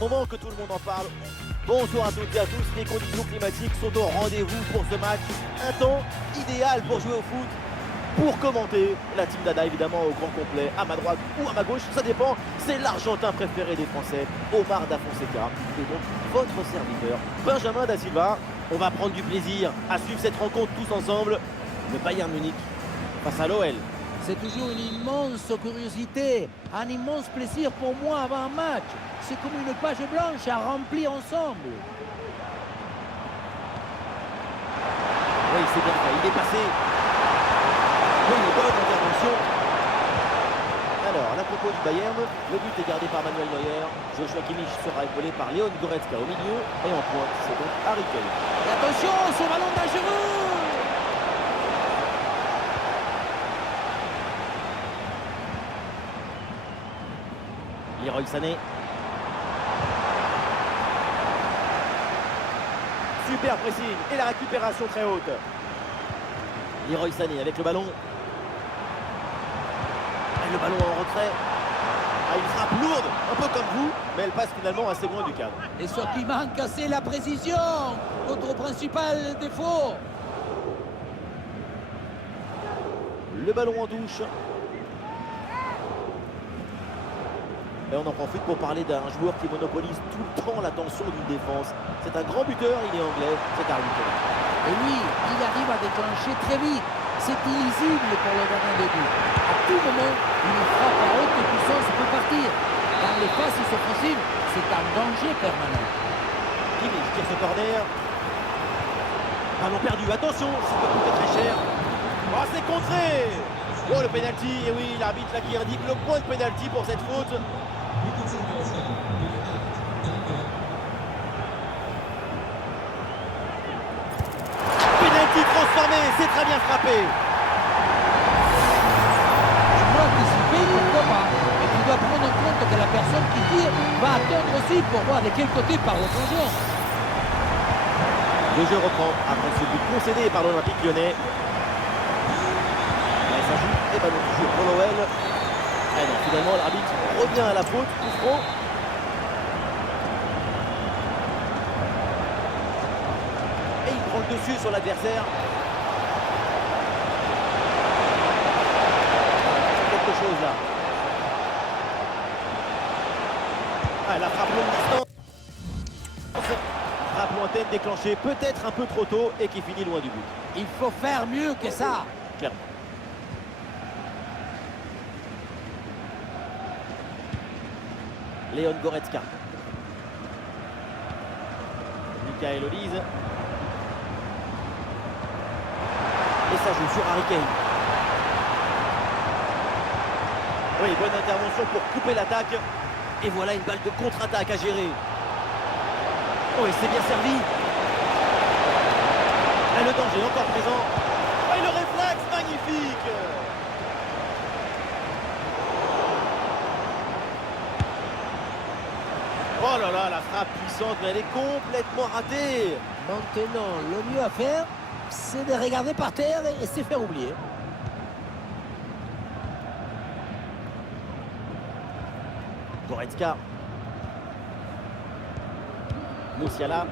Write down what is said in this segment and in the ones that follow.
Moment que tout le monde en parle. Bonsoir à toutes et à tous, les conditions climatiques sont au rendez-vous pour ce match. Un temps idéal pour jouer au foot, pour commenter la team Dada évidemment au grand complet, à ma droite ou à ma gauche, ça dépend. C'est l'Argentin préféré des Français, Omar Da Fonseca, et donc votre serviteur, Benjamin Da Silva. On va prendre du plaisir à suivre cette rencontre tous ensemble. Le Bayern Munich face à l'OL. C'est toujours une immense curiosité, un immense plaisir pour moi avant un match. C'est comme une page blanche à remplir ensemble. Oui, c'est bien fait, il est passé. Une bonne intervention. Alors, à propos du Bayern, le but est gardé par Manuel Neuer. Joshua Kimmich sera épaulé par Leon Goretzka au milieu. Et en pointe, c'est donc Harry Kane. Et attention, ce ballon dangereux! Leroy Sané. Super pressing et la récupération très haute. Leroy Sané avec le ballon. Et le ballon en retrait. Ah, une frappe lourde, un peu comme vous, mais elle passe finalement assez loin du cadre. Et ce qui manque, c'est la précision. Notre principal défaut. Le ballon en touche. Et on en profite pour parler d'un joueur qui monopolise tout le temps l'attention d'une défense. C'est un grand buteur, il est anglais, c'est Harry Kane. Et oui, il arrive à déclencher très vite. C'est illisible pour le gardien de but. À tout moment, une frappe à haute puissance peut partir. Dans les passes offensives, c'est un danger permanent. Kimmich tire ce corner. Ballon perdu, attention, ça peut coûter très cher. Oh, c'est contré. Oh, le pénalty, et oui, l'arbitre là qui indique le point de pénalty pour cette faute. Pénalty transformé, c'est très bien frappé. Tu dois anticiper, pourquoi pas. Mais tu dois prendre en compte que la personne qui tire va attendre aussi pour voir de quel côté part le plongeon. Le jeu reprend après ce but concédé par l'Olympique Lyonnais. Et ça joue, et ballon toujours pour l'OL. Et non, finalement l'arbitre revient à la faute, coup franc. Et il prend le dessus sur l'adversaire. Quelque chose là. Ah, la frappe longue distance. Frappe lointaine déclenchée peut-être un peu trop tôt et qui finit loin du but. Il faut faire mieux que ça. Clairement. Leon Goretzka. Michael Olise. Et ça joue sur Harry Kane. Oui, bonne intervention pour couper l'attaque. Et voilà une balle de contre-attaque à gérer. Oh, et c'est bien servi. Et le danger encore présent. Et le réflexe magnifique. Oh là là, la frappe puissante, mais elle est complètement ratée. Maintenant, le mieux à faire, c'est de regarder par terre et se faire oublier. Goretzka. Moussiala.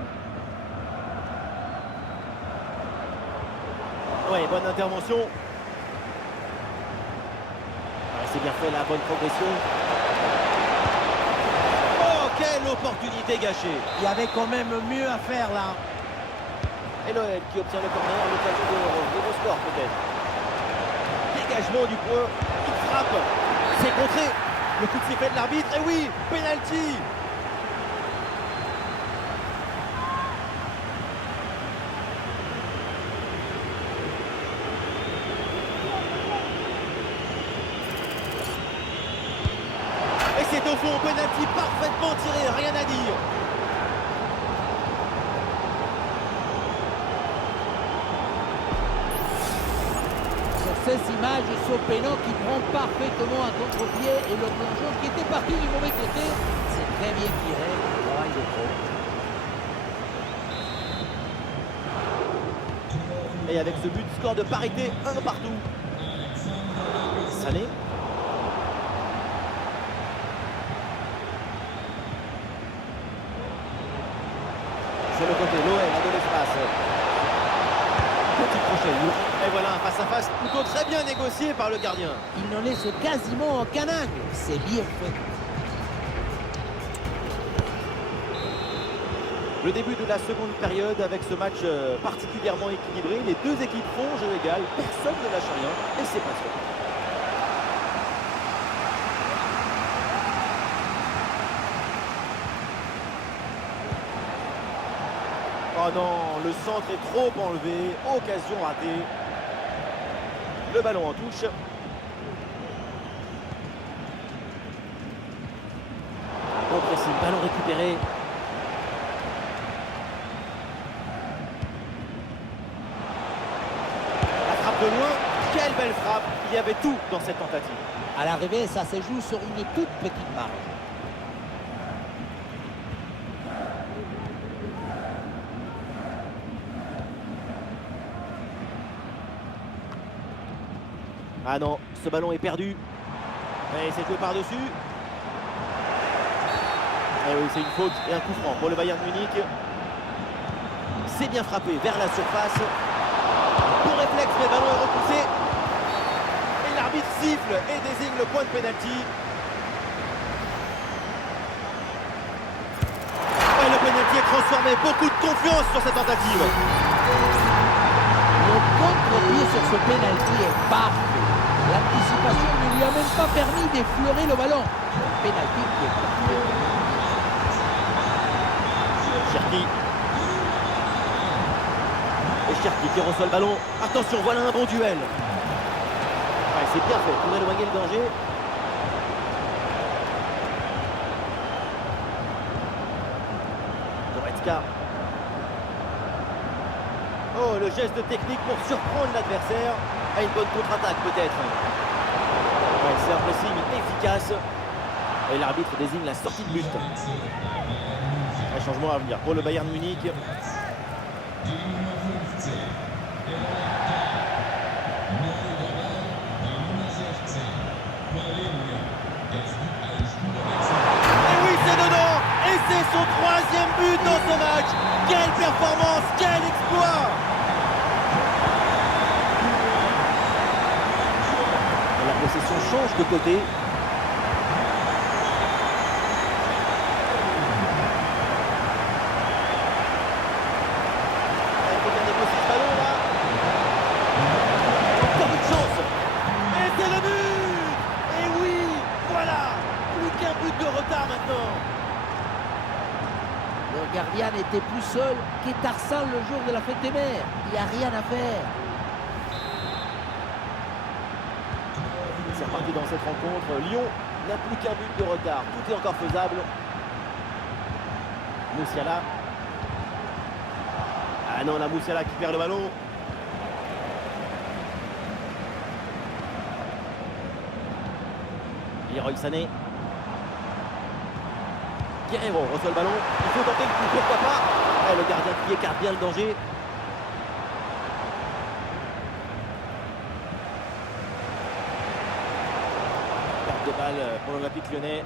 Ouais, bonne intervention. Ouais, c'est bien fait, la bonne progression. Oh, quelle opportunité gâchée. Il y avait quand même mieux à faire là. Et l'OL qui obtient le corner, l'occasion de nouveau score peut-être. Dégagement du point, il frappe. C'est contré. Le coup de sifflet de l'arbitre, et oui, penalty. Et c'est au fond, penalty parfaitement tiré, rien à dire. Sur ces images, Sopeno qui prend parfaitement un contre-pied et le plongeon qui était parti du mauvais côté. C'est très bien tiré, travail de pro. Et avec ce but, score de parité, un partout. Sané. sur le côté, l'OM a de l'espace. Petit crochet, et voilà un face-à-face plutôt très bien négocié par le gardien. Il ne laisse quasiment aucun angle. C'est bien fait. Le début de la seconde période avec ce match particulièrement équilibré. Les deux équipes font jeu égal, personne ne lâche rien et c'est passionnant. Oh non, le centre est trop enlevé, occasion ratée. Le ballon en touche. Bon pressing, ballon récupéré. De loin, quelle belle frappe, il y avait tout dans cette tentative. À l'arrivée, ça se joue sur une toute petite marge. Ah non, ce ballon est perdu. Et c'est joué par-dessus. Et oui, c'est une faute et un coup franc pour le Bayern Munich. C'est bien frappé vers la surface. Bon réflexe, mais le ballon est repoussé. Et l'arbitre siffle et désigne le point de pénalty. Et le pénalty est transformé. Beaucoup de confiance sur cette tentative. Le contre-pied sur ce pénalty est parfait. L'anticipation ne lui a même pas permis d'effleurer le ballon. Le pénalty qui est parfait. Cherki. Et Cherki qui reçoit le ballon. Attention, voilà un bon duel. Ouais, c'est bien fait pour éloigner le danger. Goretzka. Oh, le geste technique pour surprendre l'adversaire. À une bonne contre-attaque peut-être. Ouais, c'est un pressing efficace. Et l'arbitre désigne la sortie de but. Un changement à venir pour le Bayern Munich. Et oui, c'est dedans. Et c'est son troisième but dans ce match. Quelle performance, quel exploit. La possession change de côté. Il faut bien négocier ce ballon là. Encore une chance. Et c'est le but. Et oui, voilà. Plus qu'un but de retard maintenant. Le gardien n'était plus seul qu'Étarsan le jour de la fête des mères. Il n'y a rien à faire. C'est reparti dans cette rencontre. Lyon n'a plus qu'un but de retard. Tout est encore faisable. Moussiala. Ah non, la Moussiala qui perd le ballon. Leroy Sané. Guerrero reçoit le ballon. Il faut tenter le coup, pourquoi pas. Et le gardien qui écarte bien le danger. De balle pour l'Olympique Lyonnais.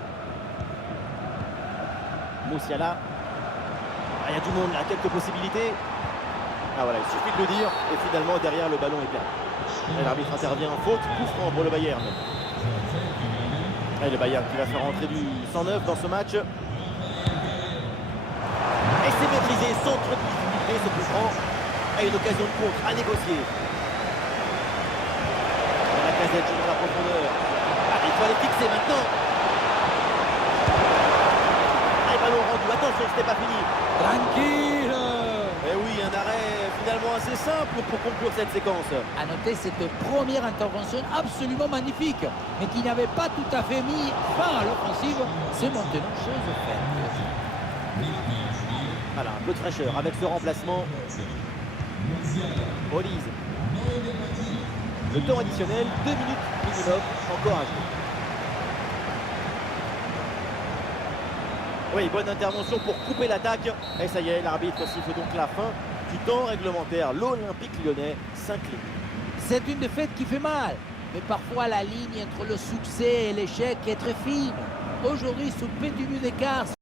Moussiala. Il y a du monde là, quelques possibilités. Ah voilà, il suffit de le dire. Et finalement, derrière, le ballon est perdu. Et l'arbitre intervient. Faute, coup franc pour le Bayern. Et le Bayern qui va faire rentrer du 109 dans ce match. Et c'est maîtrisé, sans trop de difficulté, ce coup franc. Et une occasion de contre à négocier. Et la Casette joue dans la profondeur. Il faut aller fixer maintenant. Ah, ballon rendu. Attention, ce n'est pas fini. Tranquille. Et oui, un arrêt finalement assez simple pour conclure cette séquence. À noter cette première intervention absolument magnifique, mais qui n'avait pas tout à fait mis fin à l'offensive. C'est maintenant chose faite. Voilà, un peu de fraîcheur avec ce remplacement. Olise. Le temps additionnel, 2 minutes minimum, encore à jouer. Oui, bonne intervention pour couper l'attaque. Et ça y est, l'arbitre siffle donc la fin du temps réglementaire. L'Olympique Lyonnais s'incline. C'est une défaite qui fait mal, mais parfois la ligne entre le succès et l'échec est très fine. Aujourd'hui, sous petit but d'écart,